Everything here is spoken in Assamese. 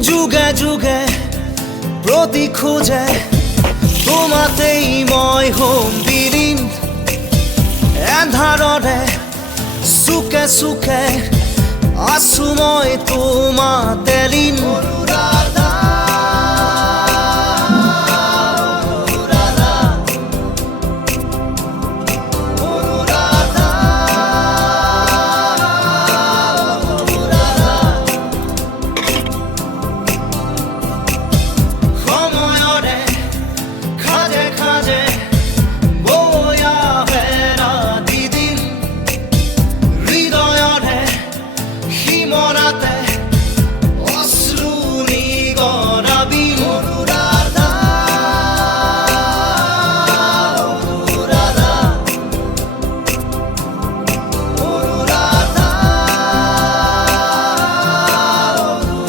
যুগে যুগে প্ৰতি খোজে তোমাতেই মই হ'ম বিলীন এন্ধাৰৰে চুকে চুকে আছো মই তোমাতে